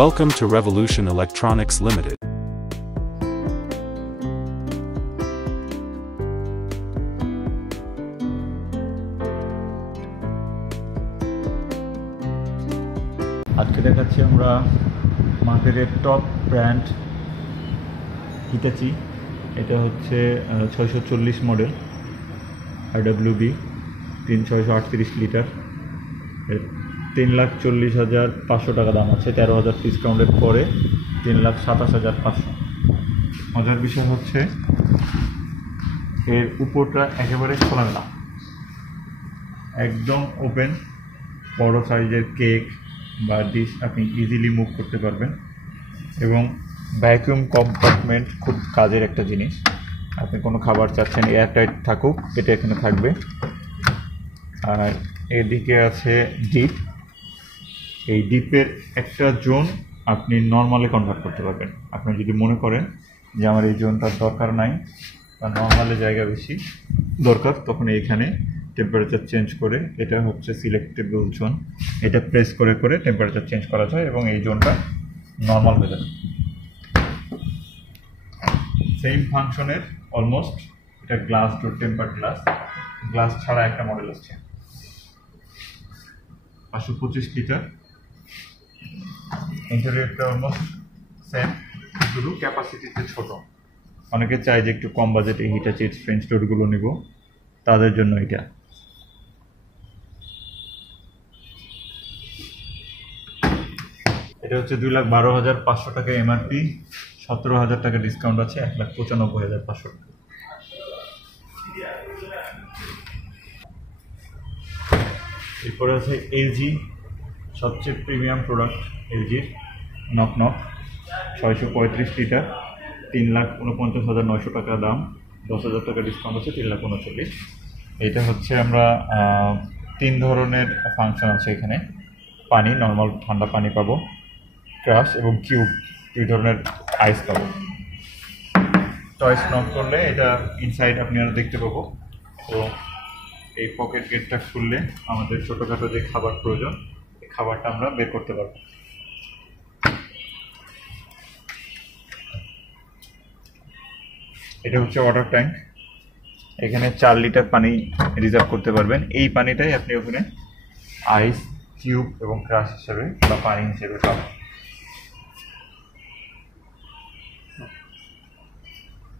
Welcome to Revolution Electronics Limited. আজকে দেখাচ্ছি আমরা মার্কেটের টপ ব্র্যান্ড হিটাচি। এটা হচ্ছে 640 মডেল IWB 638 লিটার, 3,40,500 টাকা দাম আছে। 13,000 ডিসকাউন্টের পরে 3,27,500। মজার বিষয় হচ্ছে এর উপরটা একেবারে খোলামেলা, একদম ওপেন। বড় সাইজের কেক বা ডিশ আপনি ইজিলি মুভ করতে পারবেন, এবং ভ্যাকুয়াম কম্পার্টমেন্ট খুব কাজের একটা জিনিস। আপনি কোনো খাবার চাচ্ছেন এয়ারটাইট থাকুক, এটা এখানে থাকবে। আর এদিকে আছে ডিপ। এই ডিপের একটা জোন আপনি নর্মালে কনভার্ট করতে পারবেন। আপনি যদি মনে করেন যে আমার এই জোনটার দরকার নাই বা নর্মালে জায়গা বেশি দরকার, তখন এইখানে টেম্পারেচার চেঞ্জ করে, এটা হচ্ছে সিলেক্টেবল জোন, এটা প্রেস করে করে টেম্পারেচার চেঞ্জ করা যায় এবং এই জোনটা নর্মাল হয়ে যাবে। সেম ফাংশনের অলমোস্ট। এটা গ্লাস ডোর, টেম্পার গ্লাস ছাড়া একটা মডেল আসছে 525 লিটার। ইন্টেরিয়রটা অলমোস্ট সেম, শুধু ক্যাপাসিটিতে ছোট। অনেকে চায় যে একটু কম বাজেটে হিটাচি ফ্রেঞ্চ ডোরগুলো নিব, তাদের জন্য এটা। এটা হচ্ছে 2,12,500 টাকা এমআরপি, 17,000 টাকা ডিসকাউন্ট আছে, 1,95,500 টাকা। এরপরে আছে এলজি, সবচেয়ে প্রিমিয়াম প্রোডাক্ট এলজির নক 635 লিটার, 3,49,900 টাকা দাম, 10,000 টাকা ডিসকাউন্ট আছে, 3,39,000। এটা হচ্ছে আমরা 3 ধরনের ফাংশন আছে এখানে। পানি, নর্মাল ঠান্ডা পানি পাবো, ক্রাশ এবং কিউব, 2 ধরনের আইস পাবো। টয়েস নক করলে এটা ইনসাইড আপনি আরও দেখতে পাবো। তো এই পকেট গেটটা খুললে আমাদের ছোটোখাটো যে খাবার প্রয়োজন, এই খাবারটা আমরা বের করতে পারবো। এটা হচ্ছে ওয়াটার ট্যাঙ্ক। এখানে 4 লিটার পানি রিজার্ভ করতে পারবেন। এই পানিটাই আপনি ওখানে আইস, কিউব এবং ক্রাশ হিসেবে বা পানি হিসেবে পাবেন।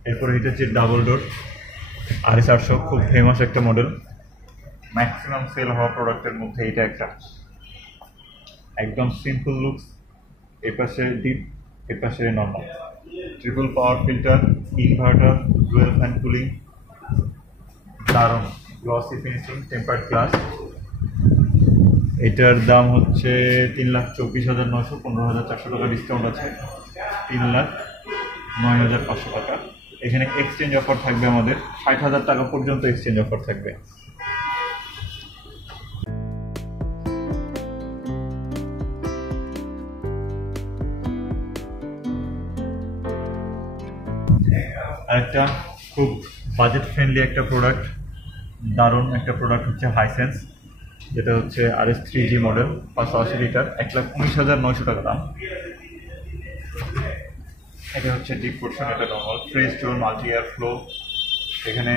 এরপরে এটা হচ্ছে ডাবল ডোর RS800, খুব ফেমাস একটা মডেল। ম্যাক্সিমাম সেল হওয়া প্রোডাক্টের মধ্যে এটা একটা। একদম সিম্পল লুকস, এর পাশে ডিপ, এর পাশে normal. Triple power filter, inverter, dual fan cooling, দারুণ গ্লসি ফিনিশিং, টেম্পার্ড গ্লাস। এটার দাম হচ্ছে 3,24,900, 15,400 টাকা ডিসকাউন্ট আছে, 3,09,500 টাকা। এখানে এক্সচেঞ্জ অফার থাকবে আমাদের, 60,000 টাকা পর্যন্ত এক্সচেঞ্জ অফার থাকবে। আরেকটা খুব বাজেট ফ্রেন্ডলি একটা প্রোডাক্ট, দারুণ একটা প্রোডাক্ট হচ্ছে হাইসেন্স, যেটা হচ্ছে RS3G মডেল, 580 লিটার, 1,19,900 টাকা দাম। এটা হচ্ছে ডিপ পোর্শন, এটা নর্মাল। ফ্রেশ ডোর, মাল্টি এয়ার ফ্লো। এখানে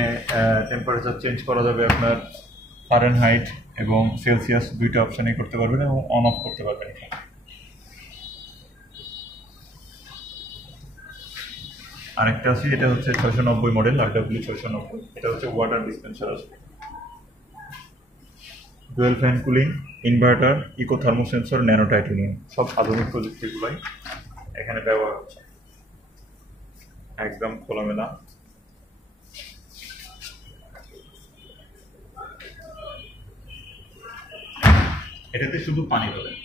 টেম্পারেচার চেঞ্জ করা যাবে আপনার ফারেনহাইট এবং সেলসিয়াস, 2টা অপশানই করতে পারবেন এবং অন অফ করতে পারবেন এখানে। আরেকটা আছে, এটা হচ্ছে 690 মডেল, RW 690। এটা হচ্ছে ওয়াটার ডিসপেন্সার আছে, dual fan cooling, inverter, eco thermosensor, nano titanium, সব আধুনিক প্রযুক্তিগুলোই এখানে ব্যবহার হচ্ছে। একদম খোলামেলা। এটাতে শুধু পানি পাবেন,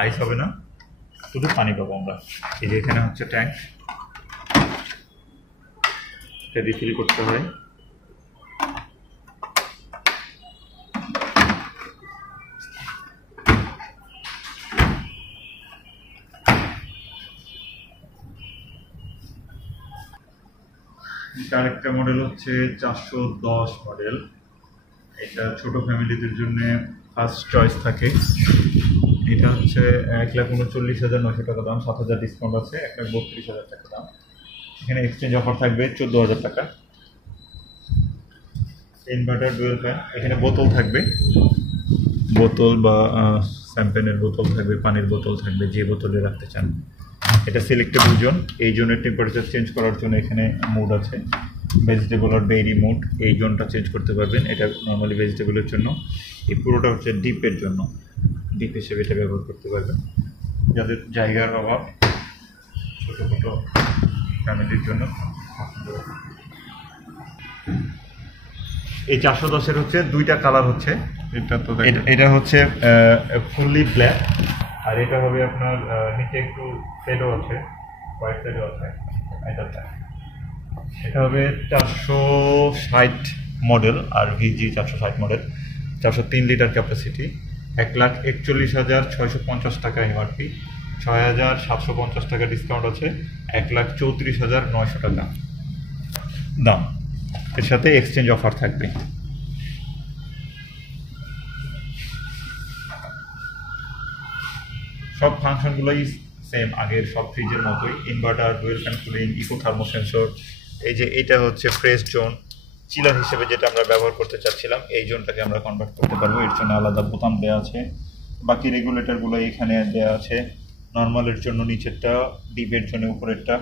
আইস হবে না, শুধু পানি পাবো আমরা। এই যে এখানে হচ্ছে ট্যাঙ্ক, এটা রিফিল করতে হয়। আরেকটা মডেল হচ্ছে 410 মডেল। এটা ছোট ফ্যামিলিদের জন্য ফার্স্ট চয়েস থাকে। এটা হচ্ছে 1,39,900 টাকা দাম, 7,000 ডিসকাউন্ট আছে, 1,32,000 টাকা দাম। এখানে এক্সচেঞ্জ অফার থাকবে 14,000 টাকা। ইনভার্টার ডুয়েল ফ্যান, এখানে বোতল থাকবে, বোতল বা শ্যাম্পেনের বোতল থাকবে, পানির বোতল থাকবে, যে বোতলে রাখতে চান। এটা সিলেক্টেবল জোন, এই জোনের টেম্পারেচার চেঞ্জ করার জন্য এখানে মোড আছে, ভেজিটেবল আর ডেইরি মোড। এই জোনটা চেঞ্জ করতে পারবেন, এটা নর্মালি ভেজিটেবলের জন্য। এই পুরোটা হচ্ছে ডিপের জন্য, ডিপ হিসেবে এটা ব্যবহার করতে পারবেন যাদের জায়গার অভাব, ছোটো ছোটো ফ্যামিলির জন্য। এই 410-এর হচ্ছে দুইটা কালার হচ্ছে, এটা হচ্ছে ফুললি ব্ল্যাক, আর এটা হবে আপনার নিচে একটু শেডও আছে, হোয়াইট শেডও আছে। এটা হবে 460 মডেল, আর ভিজি 460 মডেল, 403 লিটার ক্যাপাসিটি, 1,41,650 টাকা এমআরপি, 6,750 টাকা ডিসকাউন্ট আছে, 1,34,900 টাকা দাম। এর সাথে এক্সচেঞ্জ অফার থাকবে। সব ফাংশনগুলোই সেম আগের সব ফ্রিজের মতোই, inverter, dual fan cooling, eco thermo sensor. এই যে এটা হচ্ছে ফ্রেশ জোন, চিলার হিসেবে যেটা আমরা ব্যবহার করতে চাচ্ছিলাম, এই জোনটাকে আমরা কনভার্ট করতে পারবো। এর জন্য আলাদা বোতাম দেওয়া আছে, বাকি রেগুলেটরগুলো এখানে দেওয়া আছে। নর্মালের জন্য নিচেরটা, ডিপের জন্য উপরেরটা।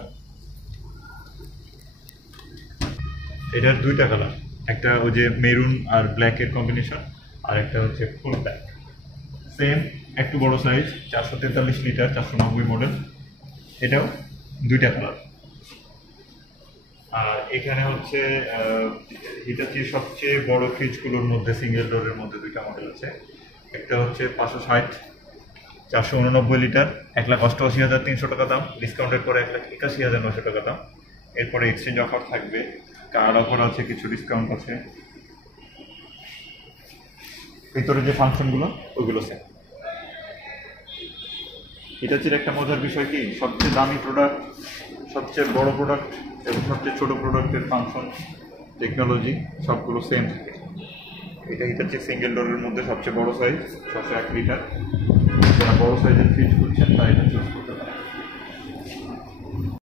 এটার দুইটা কালার, একটা ওই যে মেরুন আর ব্ল্যাকের কম্বিনেশন, আর একটা হচ্ছে ফুল ব্ল্যাক। সেম, একটু বড় সাইজ, 443 লিটার, 490 মডেল, এটাও দুইটা কালার। আর এখানে হচ্ছে হিটাচির সবচেয়ে বড় ফ্রিজগুলোর মধ্যে সিঙ্গেল ডোরের মধ্যে দুইটা মডেল আছে। একটা হচ্ছে 560, 489 লিটার, 1,88,300 টাকা দাম, ডিসকাউন্টের পরে 1,81,900 টাকা দাম। এরপরে এক্সচেঞ্জ অফার থাকবে, কার্ড অফার আছে, কিছু ডিসকাউন্ট আছে। ভিতরে যে ফাংশনগুলো ওইগুলো সেম। হিটাচির একটা মজার বিষয় কি, সবচেয়ে দামি প্রোডাক্ট, সবচেয়ে বড় প্রোডাক্ট এবং সবচেয়ে ছোটো প্রোডাক্টের ফাংশন, টেকনোলজি সবগুলো সেম থাকে। এটা হিটাচি সিঙ্গেল ডোরের মধ্যে সবচেয়ে বড় সাইজ, 601 লিটার। যারা বড় সাইজের ফ্রিজ খুঁজছেন তারা এটা চুজ করতে